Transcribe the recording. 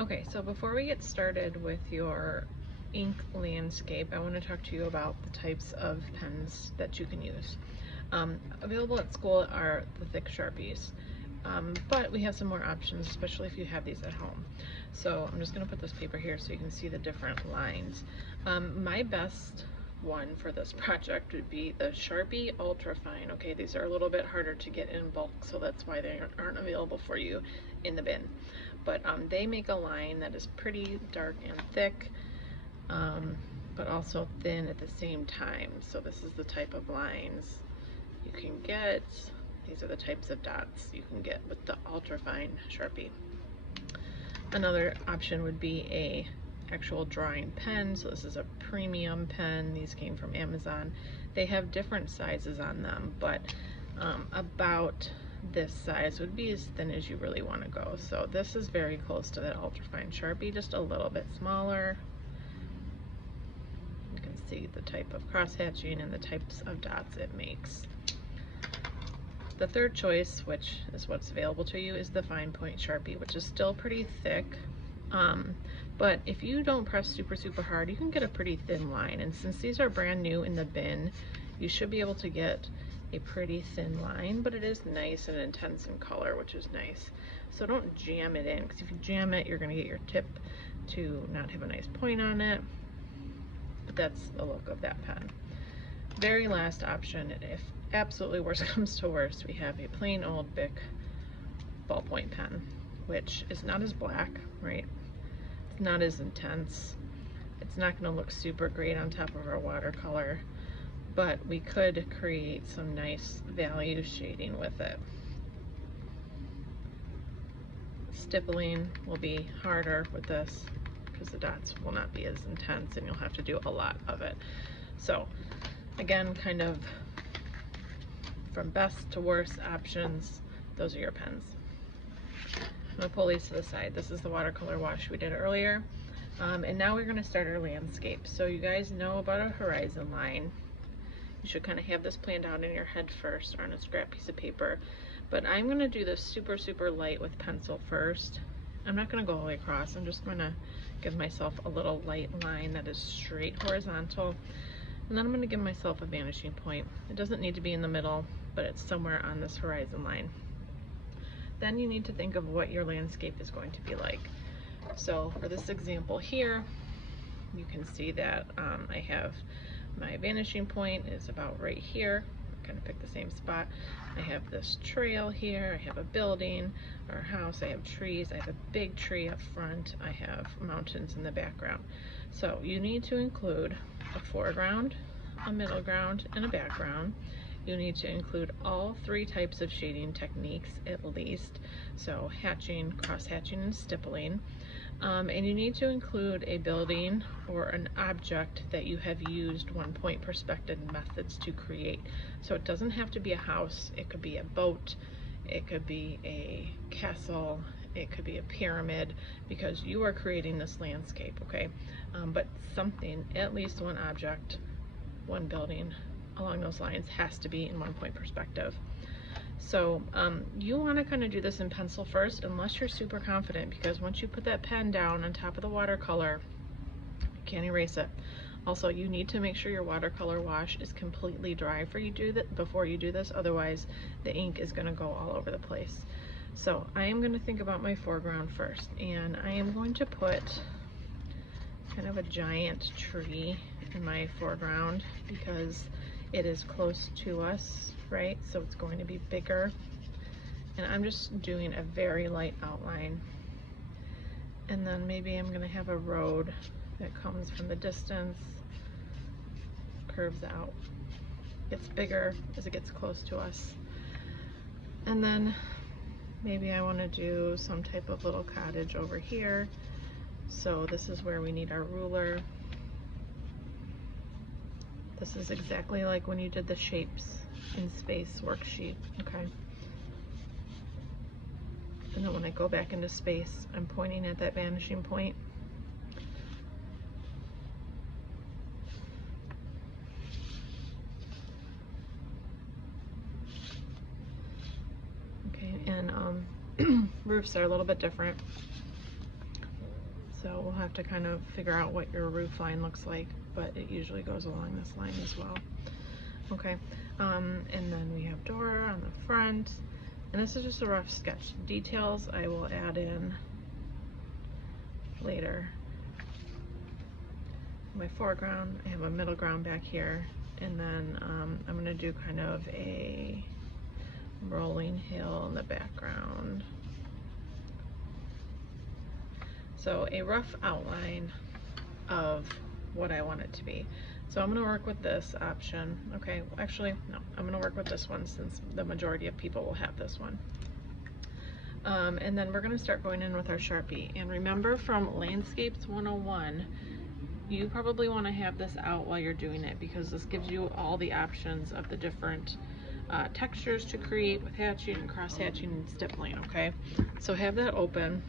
Okay, so before we get started with your ink landscape, I want to talk to you about the types of pens that you can use. Available at school are the thick Sharpies, but we have some more options, especially if you have these at home. So I'm just going to put this paper here so you can see the different lines. My best one for this project would be the Sharpie Ultra Fine. Okay, these are a little bit harder to get in bulk, so that's why they aren't available for you in the bin. But they make a line that is pretty dark and thick, but also thin at the same time. So this is the type of lines you can get. These are the types of dots you can get with the Ultra Fine Sharpie. Another option would be a actual drawing pen. So this is a premium pen. These came from Amazon. They have different sizes on them, but about this size would be as thin as you really want to go. So this is very close to that ultrafine Sharpie, just a little bit smaller. You can see the type of cross-hatching and the types of dots it makes. The third choice, which is what's available to you, is the fine point Sharpie, which is still pretty thick. But if you don't press super hard, you can get a pretty thin line. And since these are brand new in the bin, you should be able to get a pretty thin line, but it is nice and intense in color, which is nice. So don't jam it in, because if you jam it, you're going to get your tip to not have a nice point on it. But that's the look of that pen. Very last option, if absolutely worst comes to worst, we have a plain old Bic Ballpoint Pen, which is not as black, right? It's not as intense. It's not going to look super great on top of our watercolor, but we could create some nice value shading with it. Stippling will be harder with this because the dots will not be as intense and you'll have to do a lot of it. So again, kind of from best to worst options, those are your pens. I'm going to pull these to the side. This is the watercolor wash we did earlier. And now we're going to start our landscape. So you guys know about a horizon line. You should kind of have this planned out in your head first or on a scrap piece of paper. But I'm going to do this super light with pencil first. I'm not going to go all the way across. I'm just going to give myself a little light line that is straight horizontal. And then I'm going to give myself a vanishing point. It doesn't need to be in the middle, but it's somewhere on this horizon line. Then you need to think of what your landscape is going to be like. So for this example here, you can see that I have my vanishing point is about right here. I kind of picked the same spot. I have this trail here, I have a building or a house, I have trees, I have a big tree up front, I have mountains in the background. So you need to include a foreground, a middle ground, and a background. You need to include all three types of shading techniques at least. So hatching, cross-hatching, and stippling. And you need to include a building or an object that you have used one-point perspective methods to create. So it doesn't have to be a house, it could be a boat, it could be a castle, it could be a pyramid, because you are creating this landscape, okay? But something, at least one object, one building along those lines has to be in one-point perspective. So you want to kind of do this in pencil first, unless you're super confident, because once you put that pen down on top of the watercolor, you can't erase it. Also, you need to make sure your watercolor wash is completely dry before you do this, otherwise the ink is going to go all over the place. So I am going to think about my foreground first, and I am going to put kind of a giant tree in my foreground because it is close to us, right? So it's going to be bigger. And I'm just doing a very light outline. And then maybe I'm going to have a road that comes from the distance, curves out, gets bigger as it gets close to us. And then maybe I want to do some type of little cottage over here. So this is where we need our ruler. This is exactly like when you did the shapes in space worksheet, okay? And then when I go back into space, I'm pointing at that vanishing point. Okay, and roofs are a little bit different. So we'll have to kind of figure out what your roof line looks like, but it usually goes along this line as well. Okay, and then we have door on the front, and this is just a rough sketch. Details I will add in later. My foreground, I have a middle ground back here, and then I'm gonna do kind of a rolling hill in the background. So a rough outline of what I want it to be. So I'm gonna work with this option. Okay, actually, no, I'm gonna work with this one since the majority of people will have this one. And then we're gonna start going in with our Sharpie. And remember from Landscapes 101, you probably wanna have this out while you're doing it because this gives you all the options of the different textures to create with hatching and cross hatching and stippling, okay? So have that open.